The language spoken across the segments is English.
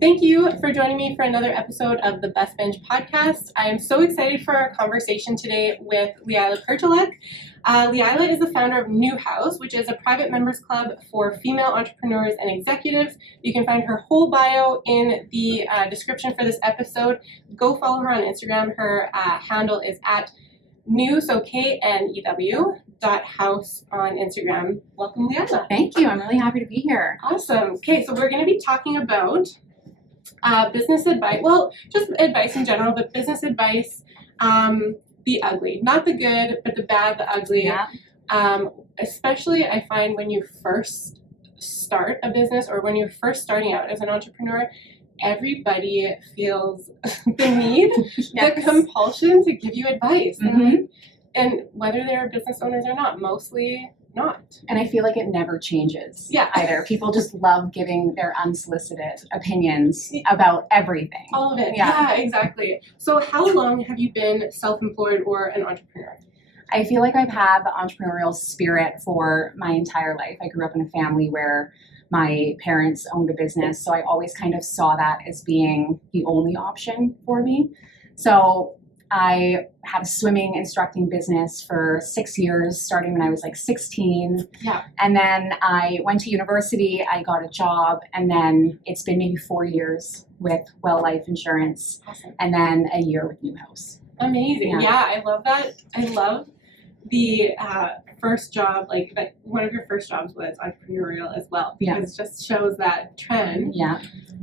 Thank you for joining me for another episode of the Best Bench podcast. I am so excited for our conversation today with Leilah Perchaluk. Leilah is the founder of New House, which is a private members club for female entrepreneurs and executives. You can find her whole bio in the description for this episode. Go follow her on Instagram. Her handle is at new, so KNEW, .house on Instagram. Welcome, Leilah. Thank you. I'm really happy to be here. Awesome. Okay, so we're going to be talking about business advice. Well, just advice in general, but business advice, the ugly, not the good, but the bad, the ugly. Yeah. Especially I find when you first start a business or when you're first starting out as an entrepreneur, everybody feels the need, Yes. the compulsion to give you advice. Mhm. And whether they're business owners or not, mostly not. And I feel like it never changes either. People just love giving their unsolicited opinions about everything. All of it. Yeah. Yeah, exactly. So how long have you been self-employed or an entrepreneur? I feel like I've had the entrepreneurial spirit for my entire life. I grew up in a family where my parents owned a business, so I always kind of saw that as being the only option for me. So I had a swimming instructing business for 6 years, starting when I was like 16. Yeah. And then I went to university, I got a job, and then it's been maybe 4 years with Well Life Insurance, Awesome. and then a year with New House. Amazing. Yeah. Yeah, I love that. I love the first job, like that one of your first jobs was entrepreneurial as well, Yeah. because it just shows that trend. Yeah.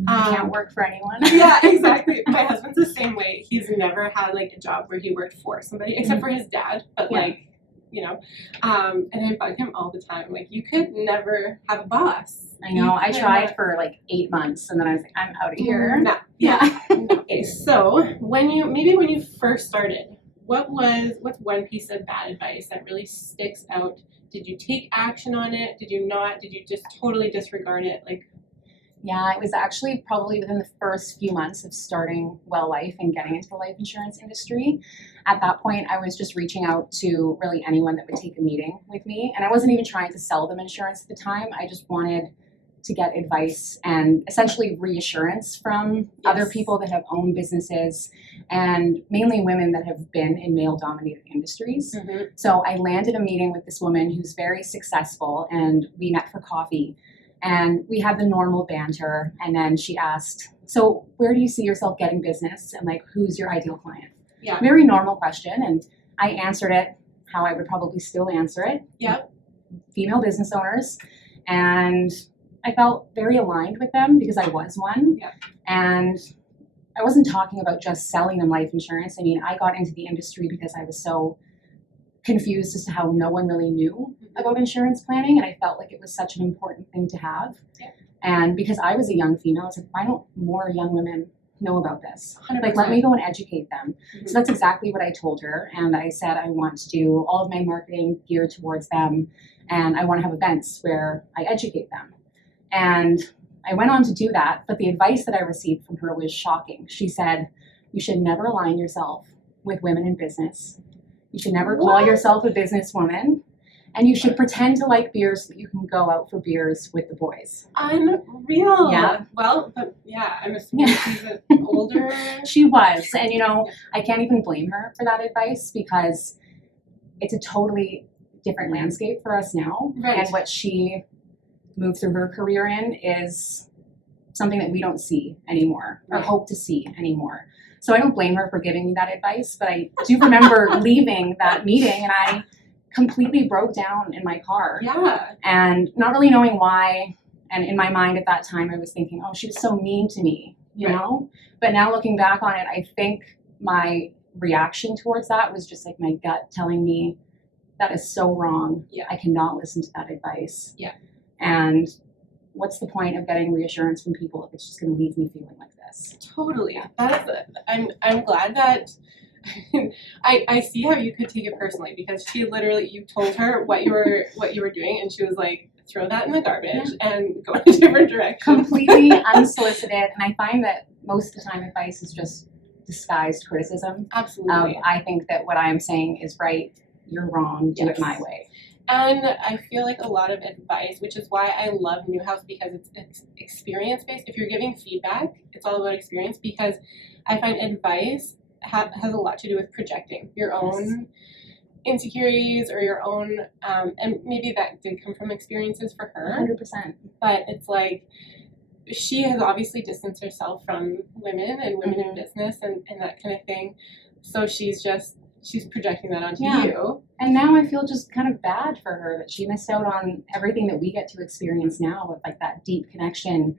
Can't work for anyone. Yeah, exactly. My husband's the same way. He's never had like a job where he worked for somebody, except for his dad, but Yeah. like, you know, and I bug him all the time. Like, you could never have a boss. I know. I You could tried not- for like 8 months, and then I was like, I'm out of here. No. Yeah. Okay, so when you first started, what's one piece of bad advice that really sticks out? Did you take action on it? Did you not? Did you just totally disregard it? Like, Yeah, it was actually probably within the first few months of starting Well Life and getting into the life insurance industry. At that point, I was just reaching out to really anyone that would take a meeting with me. And I wasn't even trying to sell them insurance at the time. I just wanted to get advice and essentially reassurance from other Yes. people that have owned businesses, and mainly women that have been in male-dominated industries. So I landed a meeting with this woman who's very successful, and we met for coffee. And we had the normal banter, and then she asked, so where do you see yourself getting business, and like, who's your ideal client? Yeah. Very normal question, and I answered it how I would probably still answer it. Yep. Female business owners, and I felt very aligned with them because I was one. Yeah. And I wasn't talking about just selling them life insurance. I mean, I got into the industry because I was so confused as to how no one really knew about insurance planning, and I felt like it was such an important thing to have. Yeah. And because I was a young female, I was like, why don't more young women know about this? 100%. Like, let me go and educate them. Mhm. So that's exactly what I told her, and I said I want to do all of my marketing geared towards them, and I want to have events where I educate them. And I went on to do that, but the advice that I received from her was shocking. She said, you should never align yourself with women in business. You should never call What? yourself a businesswoman. And you should pretend to like beers so that you can go out for beers with the boys. Unreal. Yeah. Well, but yeah, I'm assuming Yeah. she's an older. She was. And, you know, I can't even blame her for that advice because it's a totally different landscape for us now. Right. And what she moved through her career in is something that we don't see anymore or Right. hope to see anymore. So I don't blame her for giving me that advice, but I do remember leaving that meeting and I completely broke down in my car Yeah. and not really knowing why. And in my mind at that time, I was thinking, oh, she was so mean to me, you Right. know? But now looking back on it, I think my reaction towards that was just like my gut telling me that is so wrong. Yeah. I cannot listen to that advice. Yeah. And what's the point of getting reassurance from people if it's just going to leave me feeling like this? Totally. That is. I'm glad that. I see how you could take it personally because she literally, you told her what you were doing, and she was like, throw that in the garbage and go in a different direction. Completely unsolicited. And I find that most of the time advice is just disguised criticism. Absolutely. I think that what I'm saying is right, you're wrong, do Yes. it my way. And I feel like a lot of advice, which is why I love New House, because it's experience-based. If you're giving feedback, it's all about experience, because I find advice has a lot to do with projecting your own insecurities or your own, and maybe that did come from experiences for her. 100%. But it's like, she has obviously distanced herself from women and women in business and that kind of thing. So she's projecting that onto you. And now I feel just kind of bad for her that she missed out on everything that we get to experience now, with like that deep connection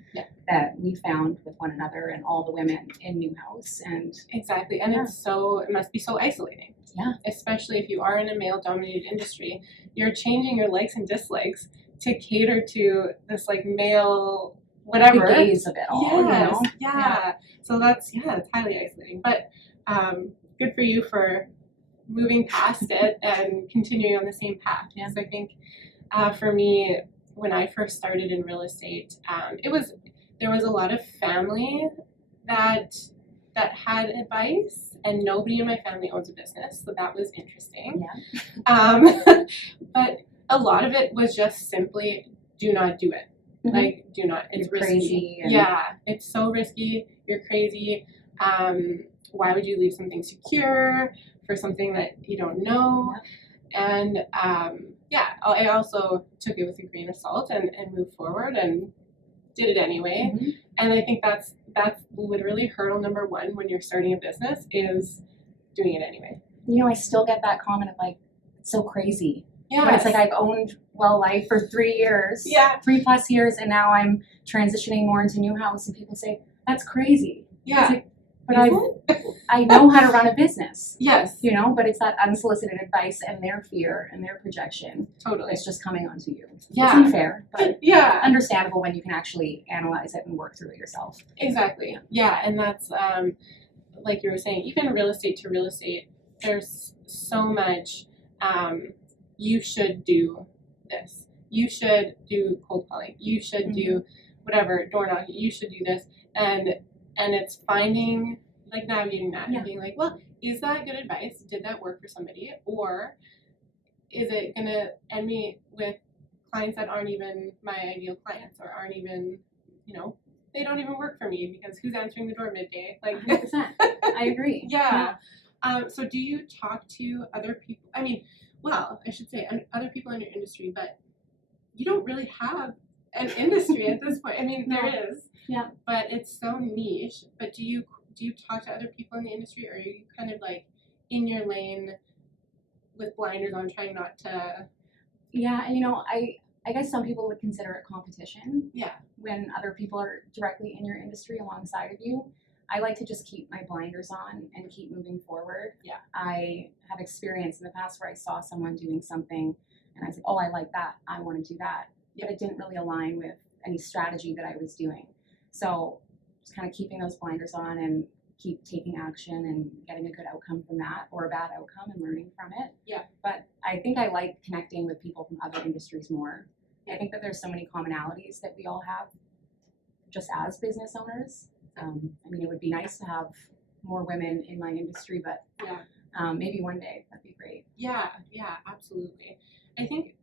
that we found with one another and all the women in Newhouse. And exactly. And it must be so isolating. Yeah. Especially if you are in a male dominated industry, you're changing your likes and dislikes to cater to this like male whatever. The gaze of it all. Yes. You know? Yeah. So that's, it's highly isolating. But good for you for moving past it and continuing on the same path. Yeah. So I think for me, when I first started in real estate, there was a lot of family that had advice, and nobody in my family owns a business, so that was interesting. Yeah. But a lot of it was just simply, do not do it. Like, do not. It's You're risky. crazy. Yeah, it's so risky. You're crazy. Why would you leave something secure for something that you don't know? Yeah. And I also took it with a grain of salt and moved forward and did it anyway. And I think that's literally hurdle number one when you're starting a business, is doing it anyway. You know, I still get that comment of like, it's so crazy. Yeah. But it's like, I've owned Life for 3 years. Yeah. 3+ years, and now I'm transitioning more into Newhouse, and people say, that's crazy. Yeah. It's like, but I know how to run a business. Yes. You know, but it's that unsolicited advice and their fear and their projection. Totally. It's just coming onto you. Yeah. It's unfair, but yeah, understandable when you can actually analyze it and work through it yourself. Exactly. Yeah, and that's like you were saying, even real estate to real estate, there's so much. You should do this. You should do cold calling. You should do whatever, door knocking. You should do this, and it's finding, like, navigating that and being like, well, is that good advice? Did that work for somebody? Or is it going to end me with clients that aren't even my ideal clients, or aren't even, they don't even work for me, because who's answering the door midday? Like, 100%. I agree. Yeah. So do you talk to other people? I mean, well, I should say other people in your industry, but you don't really have an industry at this point. I mean, there is. Yeah. But it's so niche. But do you talk to other people in the industry, or are you kind of like in your lane with blinders on, trying not to? Yeah, and I guess some people would consider it competition. Yeah. When other people are directly in your industry alongside of you. I like to just keep my blinders on and keep moving forward. Yeah. I have experience in the past where I saw someone doing something and I said, oh, I like that. I want to do that. Yeah. But it didn't really align with any strategy that I was doing. So just kind of keeping those blinders on and keep taking action and getting a good outcome from that, or a bad outcome, and learning from it. Yeah. But I think I like connecting with people from other industries more. I think that there's so many commonalities that we all have just as business owners. I mean, it would be nice to have more women in my industry, but maybe one day that'd be great. Yeah, absolutely. I think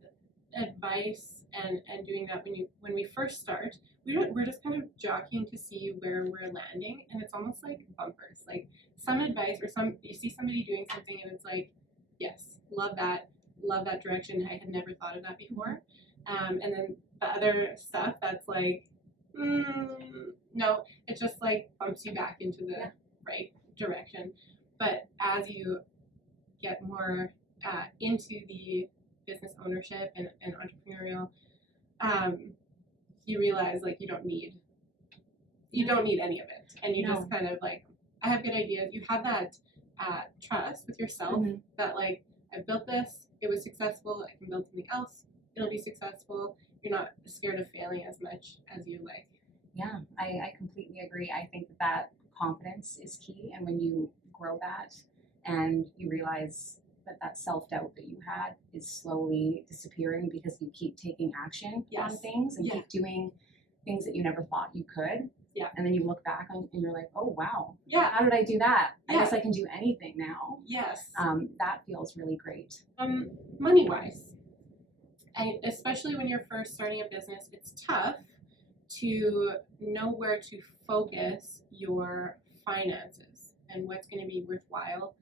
advice and doing that when we first start, we're just kind of jockeying to see where we're landing, and it's almost like bumpers. Like, some advice, or you see somebody doing something and it's like, yes, love that direction. I had never thought of that before. And then the other stuff that's like, no, it just like bumps you back into the right direction. But as you get more into the business ownership and entrepreneurial, you realize, like, you don't need any of it, and you just kind of like, I have good ideas. You have that trust with yourself that, like, I built this, it was successful, I can build something else, it'll be successful. You're not scared of failing as much as you like. Yeah, I completely agree. I think that confidence is key, and when you grow that and you realize that self-doubt that you had is slowly disappearing because you keep taking action on things and keep doing things that you never thought you could. Yeah. And then you look back and you're like, oh, wow. Yeah. How did I do that? I guess I can do anything now. Yes. That feels really great. Money-wise, especially when you're first starting a business, it's tough to know where to focus your finances and what's going to be worthwhile.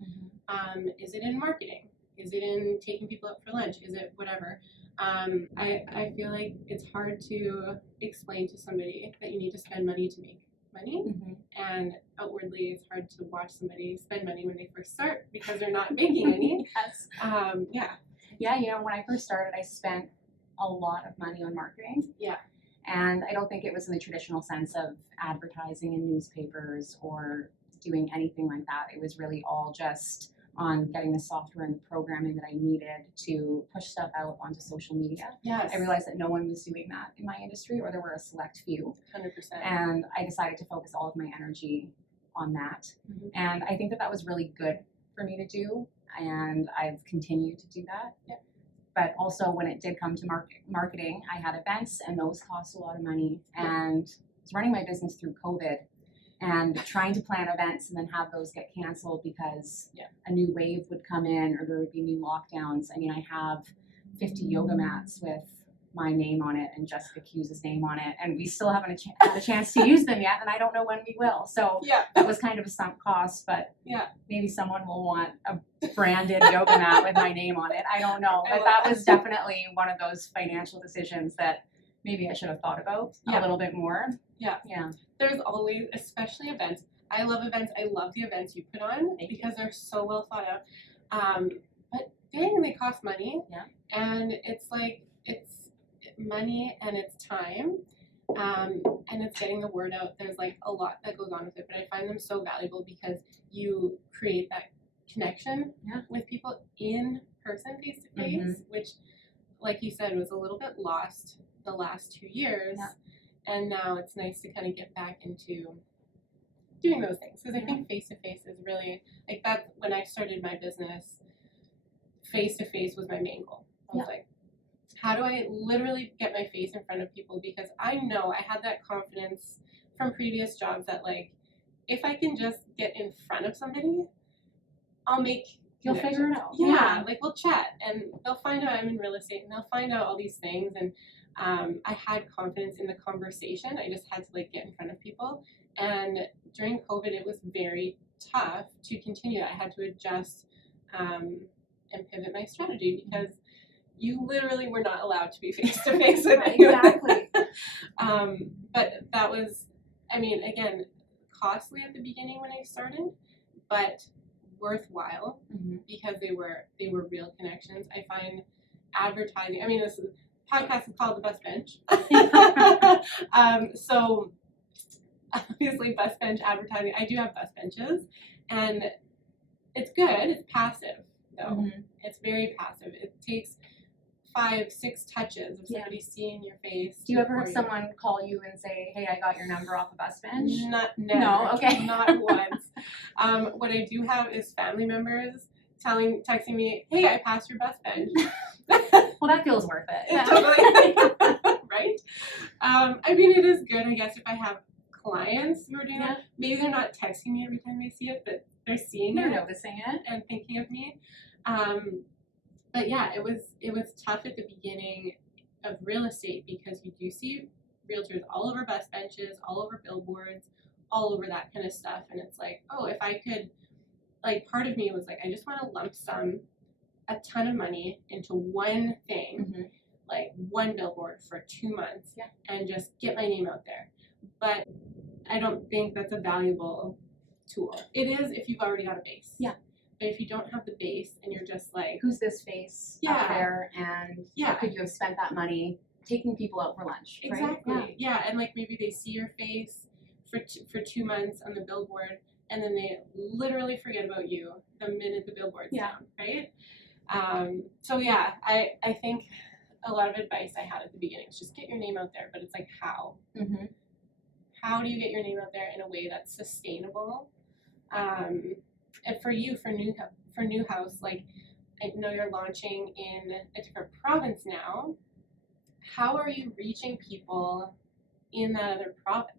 Is it in marketing? Is it in taking people out for lunch? Is it whatever? I feel like it's hard to explain to somebody that you need to spend money to make money, and outwardly it's hard to watch somebody spend money when they first start because they're not making any. Yes. Yeah, you know, when I first started, I spent a lot of money on marketing. Yeah. And I don't think it was in the traditional sense of advertising in newspapers or doing anything like that. It was really all just on getting the software and the programming that I needed to push stuff out onto social media. Yes. I realized that no one was doing that in my industry, or there were a select few. 100%. And I decided to focus all of my energy on that. And I think that that was really good for me to do, and I've continued to do that. Yep. But also when it did come to marketing, I had events, and those cost a lot of money. And I was running my business through COVID and trying to plan events and then have those get canceled because a new wave would come in or there would be new lockdowns. I mean, I have 50 yoga mats with my name on it and Jessica Hughes' name on it, and we still haven't had a chance to use them yet, and I don't know when we will. So that was kind of a sunk cost, but maybe someone will want a branded yoga mat with my name on it. I don't know, but that was definitely one of those financial decisions that maybe I should have thought about a little bit more. Yeah. There's always, especially events. I love events. I love the events you put on because they're so well thought out. But dang, they cost money. Yeah. And it's like, it's money and it's time. And it's getting the word out. There's like a lot that goes on with it, but I find them so valuable because you create that connection with people in person, face to face, which, like you said, was a little bit lost the last 2 years. And now it's nice to kind of get back into doing those things because I think face to face is really like that. When I started my business, face to face was my main goal. I was like, how do I literally get my face in front of people? Because I know I had that confidence from previous jobs that like, if I can just get in front of somebody, I'll make You'll figure it out. Yeah, like we'll chat and they'll find out I'm in real estate and they'll find out all these things. And I had confidence in the conversation. I just had to like get in front of people. And during COVID, it was very tough to continue. I had to adjust and pivot my strategy because you literally were not allowed to be face to face with anyone. Exactly. But that was, I mean, again, costly at the beginning when I started, but worthwhile because they were real connections. I find advertising. I mean, this podcast is called The Bus Bench. So obviously, bus bench advertising. I do have bus benches, and it's good. It's passive though. It's very passive. It takes 5-6 touches of somebody seeing your face. Do you ever have someone call you and say, "Hey, I got your number off a bus bench"? Never. No, okay. Not once. What I do have is family members texting me, "Hey, I passed your bus bench." Well, that feels worth it. Totally. Right? I mean, it is good, I guess, if I have clients who are doing that. Maybe they're not texting me every time they see it, but they're seeing They're it. noticing it. And thinking of me. But yeah, it was tough at the beginning of real estate because you do see realtors all over bus benches, all over billboards, all over that kind of stuff. And it's like, oh, if I could, like, part of me was like, I just want to lump sum a ton of money into one thing, like one billboard for 2 months and just get my name out there. But I don't think that's a valuable tool. It is if you've already got a base. Yeah. But if you don't have the base and you're just like, who's this face out there, and how could you have spent that money taking people out for lunch? Exactly. Right? Yeah, and like maybe they see your face for 2 months on the billboard, and then they literally forget about you the minute the billboard's down, right? So yeah, I think a lot of advice I had at the beginning is just get your name out there, but it's like how? How do you get your name out there in a way that's sustainable? And for you, for New House, like I know you're launching in a different province now. How are you reaching people in that other province?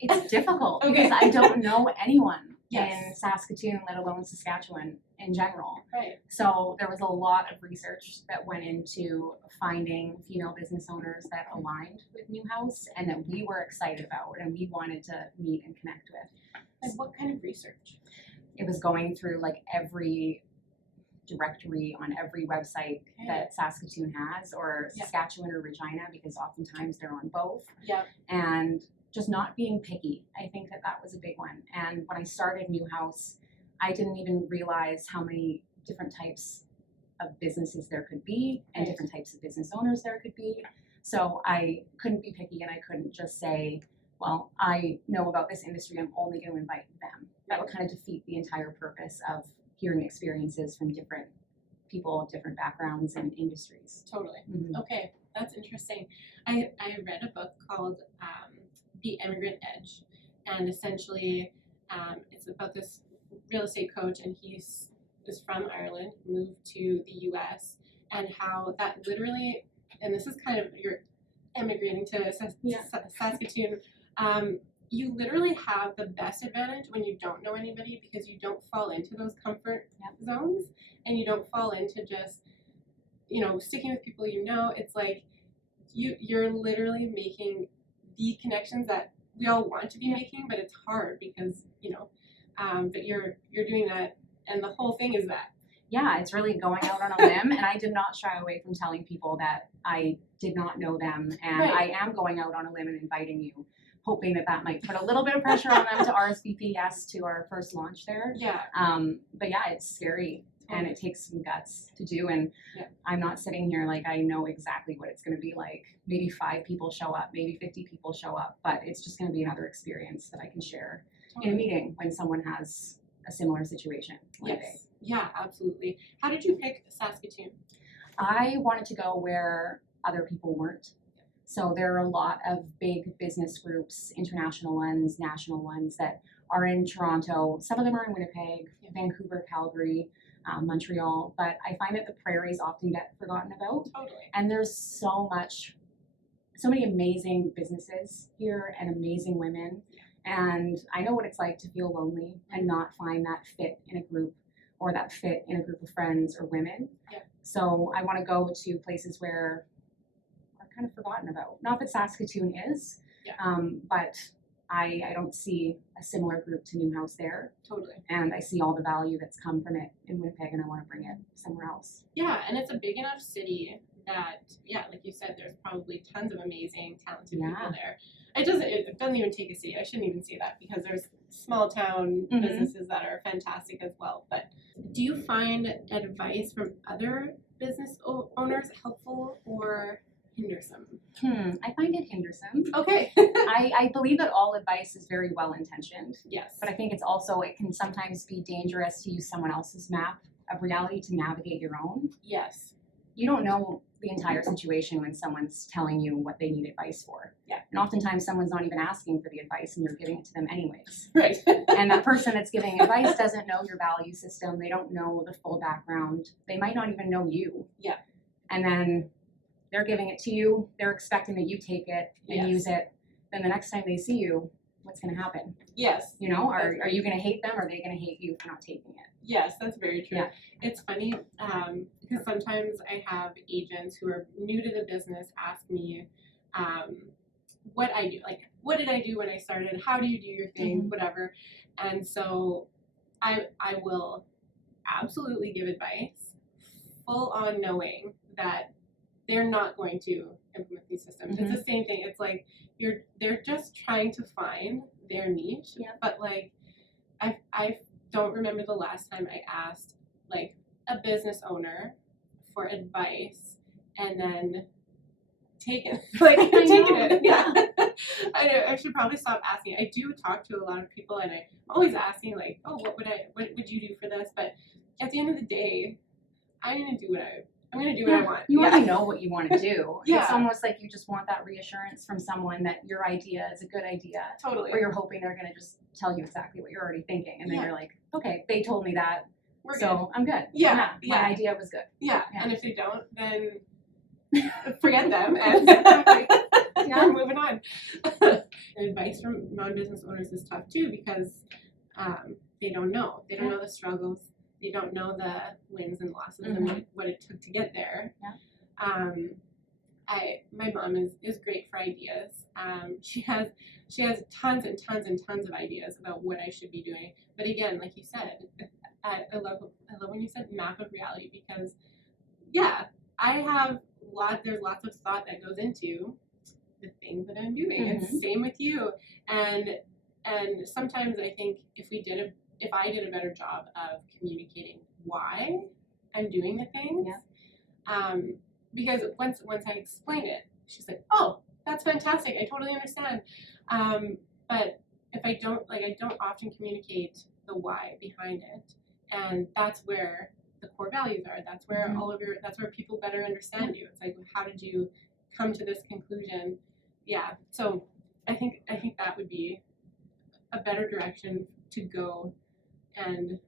It's difficult because I don't know anyone in Saskatoon, let alone Saskatchewan in general. Right. So there was a lot of research that went into finding female business owners that aligned with New House and that we were excited about and we wanted to meet and connect with. Like what kind of research? It was going through like every directory on every website that Saskatoon has, or Saskatchewan or Regina, because oftentimes they're on both. Yep. And just not being picky. I think that was a big one. And when I started New House, I didn't even realize how many different types of businesses there could be and different types of business owners there could be. So I couldn't be picky and I couldn't just say, well, I know about this industry, I'm only going to invite them. That would kind of defeat the entire purpose of hearing experiences from different people, different backgrounds and industries. Totally. Mm-hmm. Okay, that's interesting. I read a book called The Immigrant Edge, and essentially it's about this real estate coach, and is from Ireland, moved to the US, and how that literally, and this is kind of, you're immigrating to Saskatoon, you literally have the best advantage when you don't know anybody, because you don't fall into those comfort zones, and you don't fall into just, sticking with people you know. It's like you're literally making the connections that we all want to be making, but it's hard because, but you're doing that, and the whole thing is that. Yeah, it's really going out on a limb, and I did not shy away from telling people that I did not know them, and I am going out on a limb and inviting you, hoping that might put a little bit of pressure on them to RSVP yes to our first launch there. Yeah. But yeah, it's scary. And it takes some guts to do, and I'm not sitting here like I know exactly what it's going to be like. Maybe 5 people show up, maybe 50 people show up, but it's just going to be another experience that I can share in a meeting when someone has a similar situation one day. Yeah, absolutely. How did you pick Saskatoon? I wanted to go where other people weren't. So there are a lot of big business groups, international ones, national ones, that are in Toronto. Some of them are in Winnipeg, Vancouver, Calgary, Montreal, but I find that the prairies often get forgotten about. Totally. And there's so many amazing businesses here and amazing women. And I know what it's like to feel lonely and not find that fit in a group, or that fit in a group of friends or women. Yeah. So I want to go to places where are kind of forgotten about. Not that Saskatoon is, but I don't see a similar group to New House there. Totally. And I see all the value that's come from it in Winnipeg, and I want to bring it somewhere else. Yeah, and it's a big enough city that, like you said, there's probably tons of amazing, talented people there. It doesn't even take a city. I shouldn't even say that, because there's small town businesses that are fantastic as well. But do you find advice from other business owners helpful or hindersome? I find it hindersome. Okay. I believe that all advice is very well intentioned. Yes. But I think it can sometimes be dangerous to use someone else's map of reality to navigate your own. Yes. You don't know the entire situation when someone's telling you what they need advice for. Yeah. And oftentimes someone's not even asking for the advice and you're giving it to them anyways. Right. And that person that's giving advice doesn't know your value system. They don't know the full background. They might not even know you. Yeah. And then they're giving it to you. They're expecting that you take it and use it. Then the next time they see you, what's going to happen? Yes. Are you going to hate them, or are they going to hate you for not taking it? Yes, that's very true. Yeah. It's funny because sometimes I have agents who are new to the business ask me what I do. Like, what did I do when I started? How do you do your thing? Whatever. And so I will absolutely give advice, full on knowing that they're not going to implement these systems. It's the same thing. It's like they're just trying to find their niche. Yeah. But like I don't remember the last time I asked like a business owner for advice and then taken it. Yeah. I know, I should probably stop asking. I do talk to a lot of people, and I'm always asking like, oh, what would you do for this? But at the end of the day, I'm gonna do what I want. You already know what you want to do. Yeah. It's almost like you just want that reassurance from someone that your idea is a good idea. Totally. Or you're hoping they're going to just tell you exactly what you're already thinking. And then you're like, okay, they told me that. We're so good. I'm good. Yeah. My idea was good. Yeah. And if they don't, then forget them and we're moving on. Advice from non-business owners is tough too, because they don't know. They don't know the struggles. They don't know the wins and losses and what it took to get there. My mom is great for ideas. She has tons and tons and tons of ideas about what I should be doing. But again, like you said, I love when you said map of reality, because there's lots of thought that goes into the things that I'm doing. It's same with you. And sometimes I think if I did a better job of communicating why I'm doing the things, because once I explain it, she's like, oh, that's fantastic. I totally understand. But if I don't often communicate the why behind it, and that's where the core values are. That's where that's where people better understand you. It's like, how did you come to this conclusion? Yeah. So I think that would be a better direction to go, and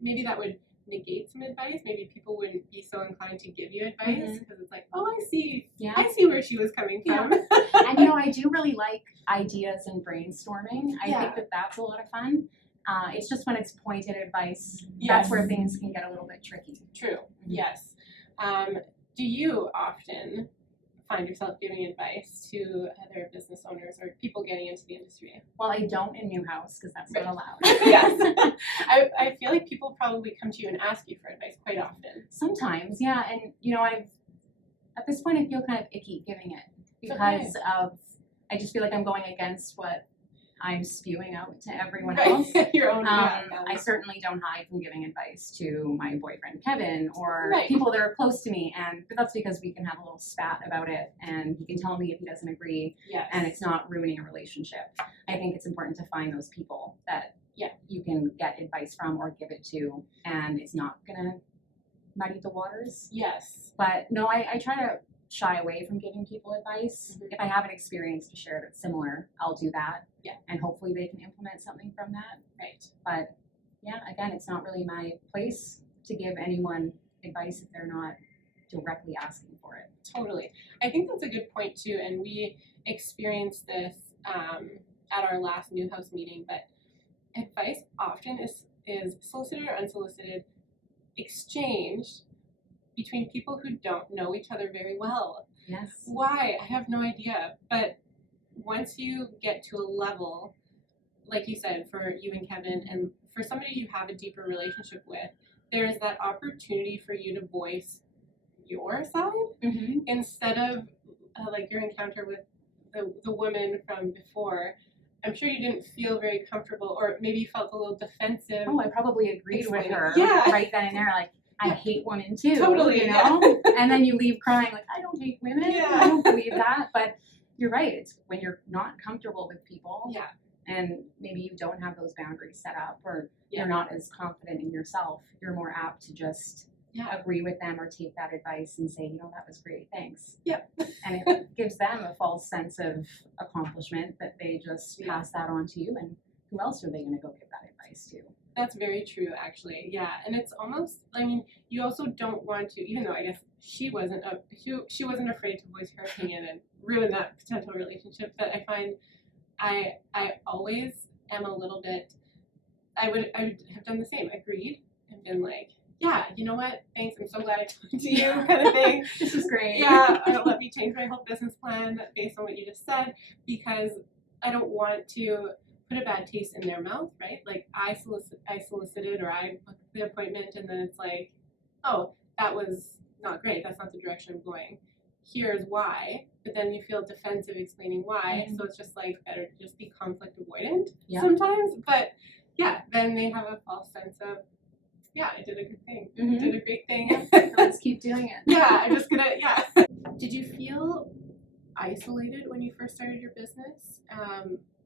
maybe that would negate some advice. Maybe people wouldn't be so inclined to give you advice because it's like, oh, I see where she was coming from. And I do really like ideas and brainstorming. I think that that's a lot of fun. It's just when it's pointed advice, that's where things can get a little bit tricky. True. Yes. Do you often find yourself giving advice to other business owners or people getting into the industry? Well, I don't in New House because that's not allowed. Yes. I feel like people probably come to you and ask you for advice quite often. Sometimes, yeah. And, at this point I feel kind of icky giving it because I just feel like I'm going against what I'm spewing out to everyone else. Your own. I certainly don't hide from giving advice to my boyfriend Kevin or people that are close to me, but that's because we can have a little spat about it, and he can tell me if he doesn't agree, and it's not ruining a relationship. I think it's important to find those people that you can get advice from or give it to, and it's not gonna muddy the waters. Yes. But no, I try to shy away from giving people advice. If I have an experience to share that's similar, I'll do that. Yeah. And hopefully they can implement something from that. Right. But again, it's not really my place to give anyone advice if they're not directly asking for it. Totally. I think that's a good point too, and we experienced this at our last New House meeting, but advice often is solicited or unsolicited, exchanged between people who don't know each other very well. Yes. Why? I have no idea. But once you get to a level, like you said, for you and Kevin, and for somebody you have a deeper relationship with, there's that opportunity for you to voice your side instead of like your encounter with the woman from before. I'm sure you didn't feel very comfortable, or maybe you felt a little defensive. Oh, I probably agreed with her right then and there, like, I hate women too. Totally, and then you leave crying like, I don't hate women. I don't believe that. But you're right. It's when you're not comfortable with people. Yeah. And maybe you don't have those boundaries set up, or you're not as confident in yourself. You're more apt to just agree with them or take that advice and say, that was great, thanks. Yep. And it gives them a false sense of accomplishment that they just pass that on to you. And who else are they going to go give that advice to? That's very true, actually. Yeah, and it's almost, you also don't want to, even though I guess she wasn't afraid to voice her opinion and ruin that potential relationship, but I find I always am a little bit, I would have done the same, agreed, and been like, yeah, you know what, thanks, I'm so glad I talked to you, kind of thing. This is great. Yeah, let me change my whole business plan based on what you just said, because I don't want to put a bad taste in their mouth, right? Like I solicited, or I booked the appointment, and then it's like, oh, that was not great. That's not the direction I'm going. Here's why. But then you feel defensive explaining why. So it's just like better to just be conflict avoidant sometimes. But then they have a false sense of, I did a good thing. Did a great thing. Let's keep doing it. I'm just gonna, Did you feel isolated when you first started your business?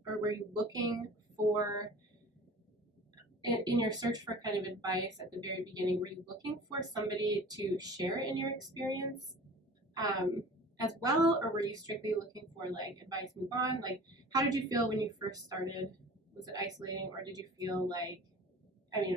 Or were you looking for, in your search for kind of advice at the very beginning, were you looking for somebody to share in your experience as well? Or were you strictly looking for like advice, move on? Like, how did you feel when you first started? Was it isolating, or did you feel like,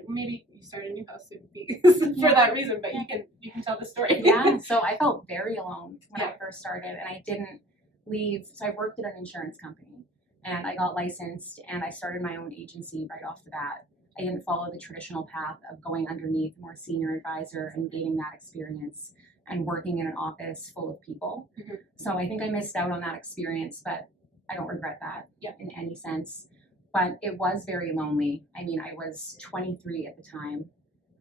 maybe you started a New House because for that reason, but you can tell the story. So I felt very alone when I first started, and I didn't leave. So I worked at an insurance company. and I got licensed and I started my own agency right off the bat. I didn't follow the traditional path of going underneath a more senior advisor and gaining that experience and working in an office full of people. Mhm. So I think I missed out on that experience, but I don't regret that in any sense. But it was very lonely. I mean, I was 23 at the time.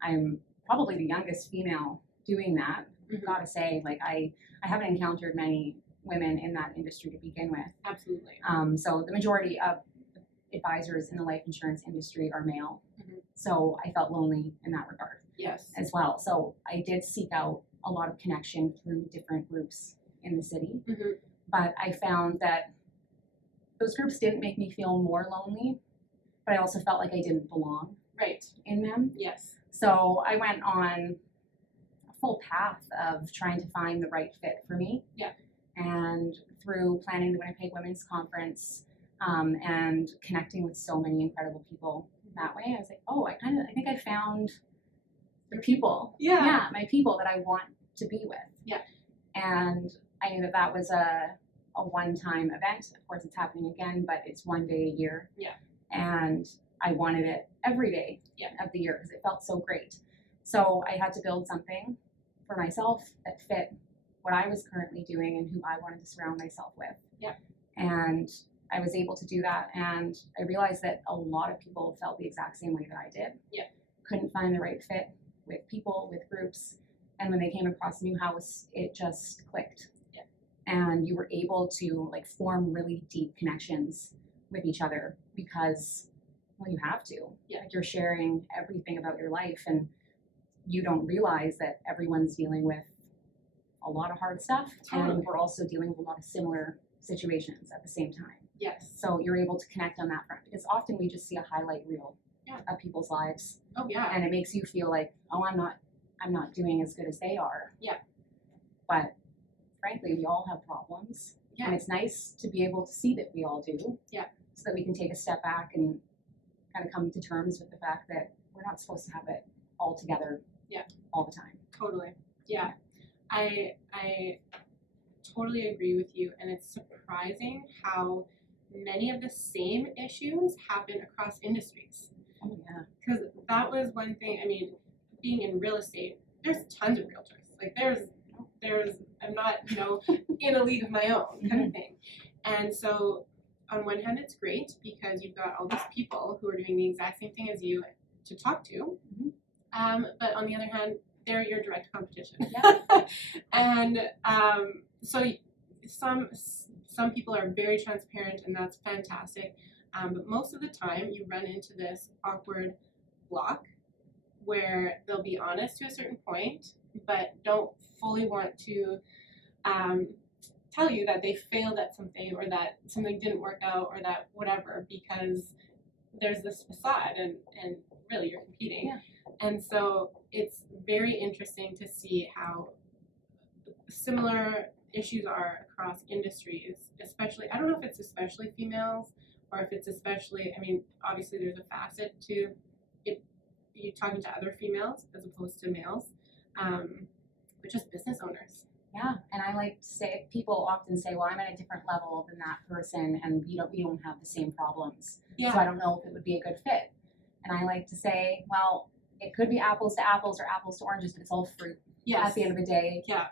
I'm probably the youngest female doing that. Mhm. Gotta say, like I haven't encountered many women in that industry to begin with. Absolutely. So the majority of advisors in the life insurance industry are male. Mhm. So I felt lonely in that regard Yes. as well. So I did seek out a lot of connection through different groups in the city. Mhm. But I found that those groups didn't make me feel more lonely, but I also felt like I didn't belong Right. in them. Yes. So I went on a full path of trying to find the right fit for me. Yeah. And through planning the Winnipeg Women's Conference and connecting with so many incredible people that way, I was like, oh, I think I found the people. Yeah. My people that I want to be with. Yeah. And I knew that that was a one-time event. Of course, it's happening again, but it's one day a year. Yeah. And I wanted it every day of the year because it felt so great. So I had to build something for myself that fit what I was currently doing and who I wanted to surround myself with. Yeah. And I was able to do that. And I realized that a lot of people felt the exact same way that I did. Yeah. Couldn't find the right fit with people, with groups. And when they came across New House, it just clicked. Yeah. And you were able to like form really deep connections with each other because, well, you have to. Yeah. Like you're sharing everything about your life and you don't realize that everyone's dealing with a lot of hard stuff. Totally. And we're also dealing with a lot of similar situations at the same time. Yes. So you're able to connect on that front because often we just see a highlight reel of people's lives. Oh yeah. And it makes you feel like, oh, I'm not doing as good as they are. Yeah. But frankly, we all have problems. Yeah. And it's nice to be able to see that we all do. Yeah. So that we can take a step back and kind of come to terms with the fact that we're not supposed to have it all together all the time. Totally. Yeah. I totally agree with you, and it's surprising how many of the same issues happen across industries. Oh yeah. Because that was one thing. I mean, being in real estate, there's tons of realtors. Like there's I'm not in a league of my own kind of thing. And so on one hand, it's great because you've got all these people who are doing the exact same thing as you to talk to. But on the other hand, they're your direct competition. Yeah. And so some people are very transparent, and that's fantastic. But most of the time, you run into this awkward block where they'll be honest to a certain point, but don't fully want to tell you that they failed at something or that something didn't work out or that whatever, because there's this facade and really you're competing. Yeah. And so it's very interesting to see how similar issues are across industries, especially, I don't know if it's especially females or if it's especially, I mean, obviously there's a facet to it, you talking to other females as opposed to males, but just business owners. Yeah, and I like to say, people often say, well, I'm at a different level than that person and we don't have the same problems. Yeah. So I don't know if it would be a good fit. And I like to say, well, it could be apples to apples or apples to oranges, but it's all fruit. Yes. At the end of the day. Yeah.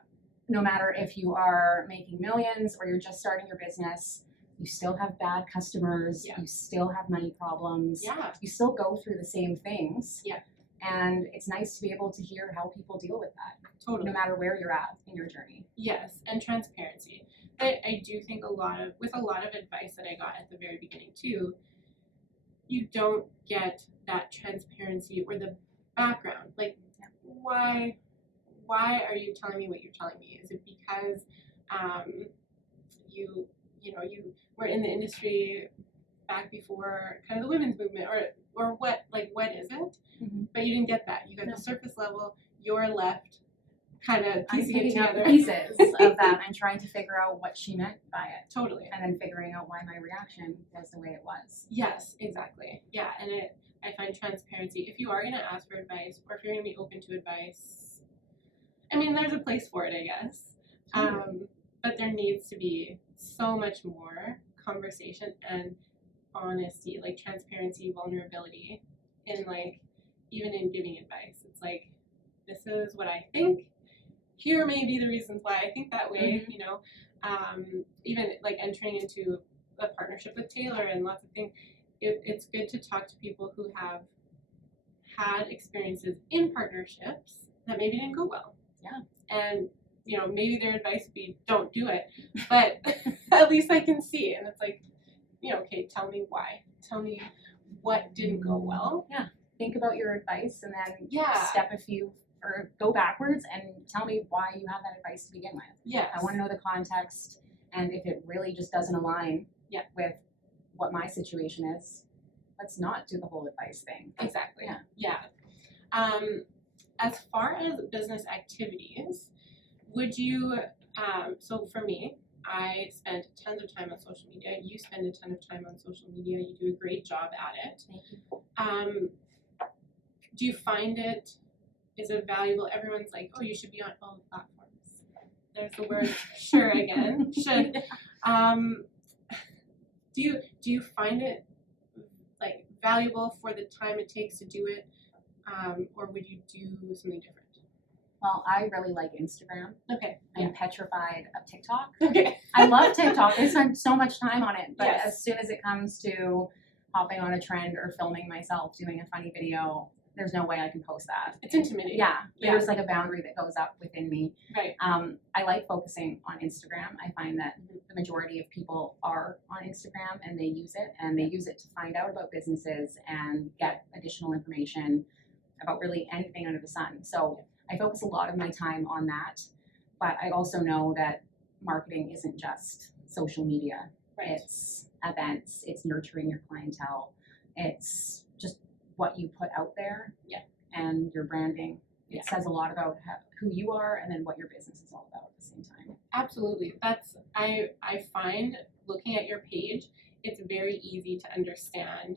No matter if you are making millions or you're just starting your business, you still have bad customers, Yeah. you still have money problems, Yeah. you still go through the same things. Yeah. And it's nice to be able to hear how people deal with that, Totally. no matter where you're at in your journey. Yes, and transparency. I do think with a lot of advice that I got at the very beginning too, you don't get that transparency or the background. Like, why are you telling me what you're telling me? Is it because you were in the industry back before kind of the women's movement, or what? Like, what is it? Mm-hmm. But you didn't get that. You got the surface level. You're left kind of I'm piecing it picking up together. pieces of that and trying to figure out what she meant by it. Totally. And then figuring out why my reaction was the way it was. Yes, exactly. Yeah, and I find transparency. If you are going to ask for advice, or if you're going to be open to advice, I mean, there's a place for it, I guess. But there needs to be so much more conversation and honesty, like transparency, vulnerability in like even in giving advice. It's like, this is what I think. Here may be the reasons why I think that way, you know. Even like entering into a partnership with Taylor and lots of things, it's good to talk to people who have had experiences in partnerships that maybe didn't go well. Yeah. And, you know, maybe their advice would be, don't do it. But at least I can see. And it's like, you know, okay, tell me why. Tell me what didn't go well. Yeah. Think about your advice and then Yeah. step a few or go backwards and tell me why you have that advice to begin with. Yes. I want to know the context, and if it really just doesn't align with what my situation is, let's not do the whole advice thing. Exactly. Yeah. As far as business activities, would you, so for me, I spend tons of time on social media. You spend a ton of time on social media. You do a great job at it. Thank you. Do you find is it valuable? Everyone's like, oh, you should be on all platforms. There's the word sure again. Should. Do you find it like valuable for the time it takes to do it, or would you do something different? Well, I really like Instagram. Okay. I'm petrified of TikTok. Okay. I love TikTok. I spend so much time on it, but Yes. as soon as it comes to hopping on a trend or filming myself doing a funny video, there's no way I can post that. It's intimidating. Yeah, Yeah. there's like a boundary that goes up within me. Right. I like focusing on Instagram. I find that the majority of people are on Instagram and they use it to find out about businesses and get additional information about really anything under the sun. So I focus a lot of my time on that, but I also know that marketing isn't just social media. Right. It's events, it's nurturing your clientele, it's just what you put out there, and your branding. It says a lot about who you are and then what your business is all about at the same time. Absolutely. I find looking at your page, it's very easy to understand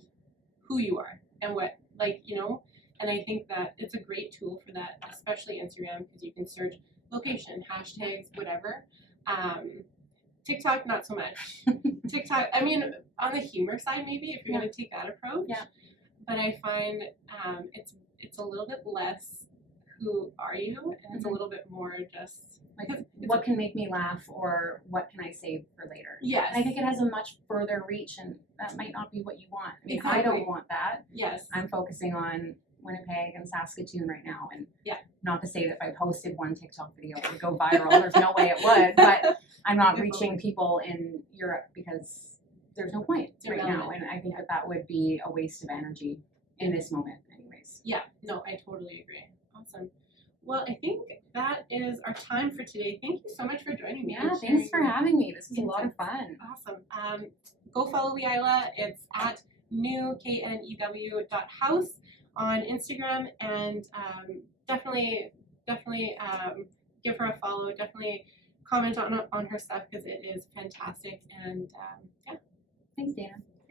who you are and what, like, you know, and I think that it's a great tool for that, especially Instagram, because you can search location, hashtags, whatever. TikTok, not so much. TikTok, I mean, on the humor side, maybe, if you're going to take that approach. Yeah. But I find it's a little bit less who are you, and it's a little bit more just like what can make me laugh or what can I save for later. Yes. And I think it has a much further reach, and that might not be what you want. I mean, Exactly. I don't want that. Yes. I'm focusing on Winnipeg and Saskatoon right now, and not to say that if I posted one TikTok video it would go viral. There's no way it would, but I'm not reaching people in Europe because there's no point right now, and I think that would be a waste of energy in this moment anyways. Yeah, no, I totally agree. Awesome. Well, I think that is our time for today. Thank you so much for joining me. Yeah, thanks for having me. This was a lot of fun. Awesome. Go follow Leilah. It's at knewhouse on Instagram, and definitely give her a follow. Definitely comment on her stuff because it is fantastic. And Thanks, Dana.